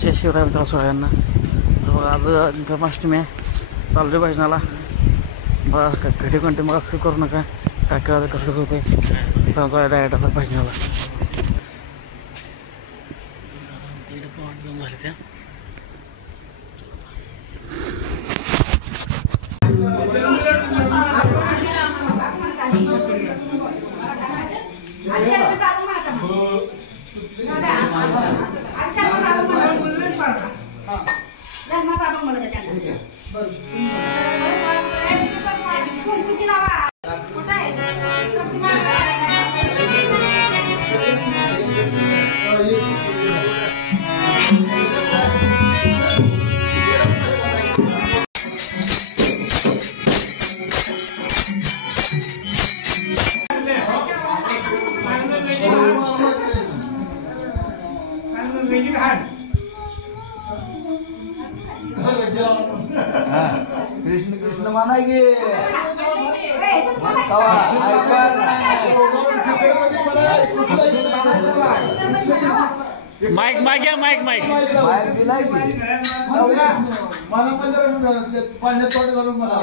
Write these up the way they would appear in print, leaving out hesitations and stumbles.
जय शिवराय मित्र सगळ्यांना. आज जन्माष्टमी आहे, चालू आहे भजनाला. बघा घडी कंटे मग असं करू नका, काय काय कसं कसं होते. चालू आहे डायरेक्ट आता भजनाला. कृष्ण कृष्ण मानायगे माइक माइक या माइक माइक माइक दिलाय की मला पण पाण्यात तोड घालून मला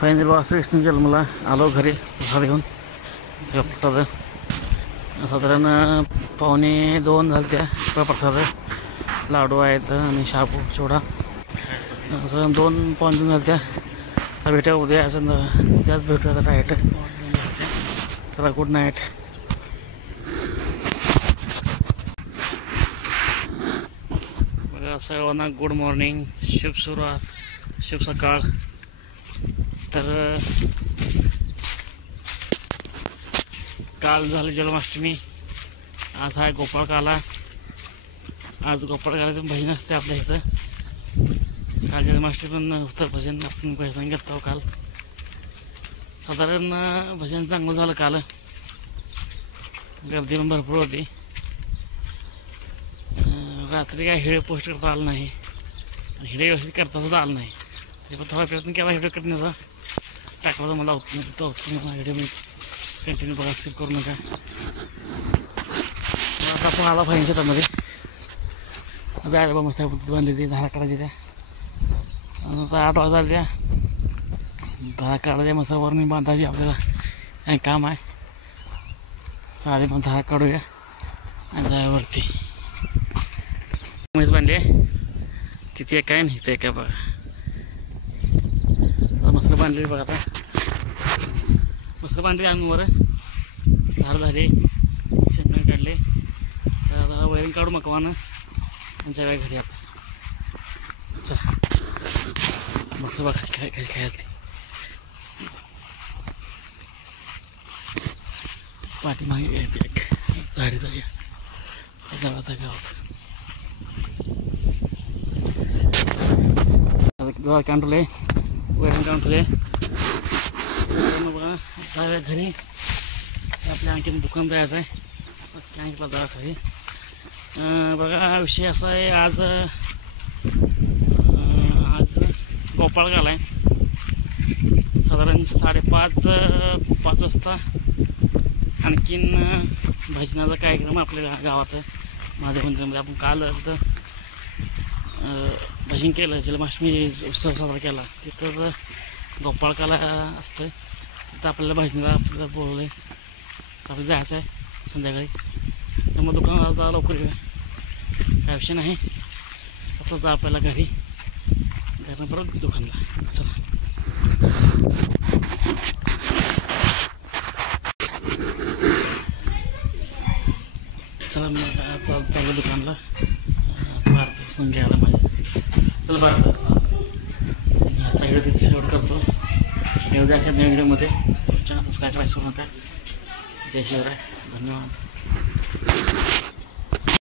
फायनल असं एक्सचेंज केलं. मला आलो घरी प्रसाद घेऊन. प्रसाद साधारण 1:45 झाले. त्या प्रसाद लाडू आहेत आणि शाबू चिवडा असं 2:15 झाले. त्या भेटूया उद्या असं त्याच भेटूया आता डायरेक्ट. चला गुड नाईट. बघा सर्वांना गुड मॉर्निंग, शुभ सुरुवात, शुभ सकाळ. तर काल झाली जन्माष्टमी, आज आहे गोपाळकाला. आज गोपाळकालाचं भजन असते आपल्या इथं. काल जन्माष्टमी पण होतं भजन, आपण भजन घेतो काल. साधारण भजन चांगलं झालं काल. गर्दी पण भरपूर होती. रात्री काय हिडे पोस्ट करता आलं नाही, हिडे व्यवस्थित करता सुद्धा आलं नाही. ते पण थोडा प्रयत्न केला हिडे करण्याचा, टाकला तर मला होत नाही. होतं मला हिडे मी कंटिन्यू बघा, स्किप करू नका. आता आपण आला फाईन शेतामध्ये. जायला बा मस्त बांधली ती धारा काढायची. त्या आता 8 वाजता त्या धारा काढायच्या मसावर मी बांधायची. आपल्याला काही काम आहे. साधे पण धारा काढूया आणि जायवरती म्हैस बांधली आहे. तिथे काय नाही, ते काय बघा मस्त बांधली. बघा आता मस्त बांधली अंगवर धार झाली, शेंगण काढले. तर आता वैरण काढू मकवानं जाऊया घरी आपण. चला मस्त बघा कशी खायला. पाठीमागे येते एक झाडी. जाऊया आता गावात. काढले वैरण काढले. बघा जाऊया घरी. आपल्या आणखीन दुकान जायचं आहे. आणखीला जाऊ घरी. बघा विषय असा आहे. आज गोपाळकाला आहे. साधारण 5:30 वाजता आणखीन भजनाचा कार्यक्रम आपल्या गावात आहे. महादेव मंदिरामध्ये आपण काल तिथं भजन केलं, जन्माष्टमी उत्सव साजरा केला. तिथं गोपाळकाला असतं, तिथं आपल्याला भजनाला आपल्याला बोलवलं आहे. आपल्याला जायचं आहे संध्याकाळी. त्यामुळे दुकानाला लवकर येऊया, काय विषय नाही. आता जा आपल्याला घरी, घरनं परत दुकानला. चला चला मी चालू दुकानला भारतापासून घ्यायला माझ्या. चला भारत याचा व्हिडिओ तिथे शेवट करतो. एवढ्या अशा नवीन व्हिडिओमध्ये चॅनल सबस्क्राईब करायचं नका. जय शिवराय, धन्यवाद.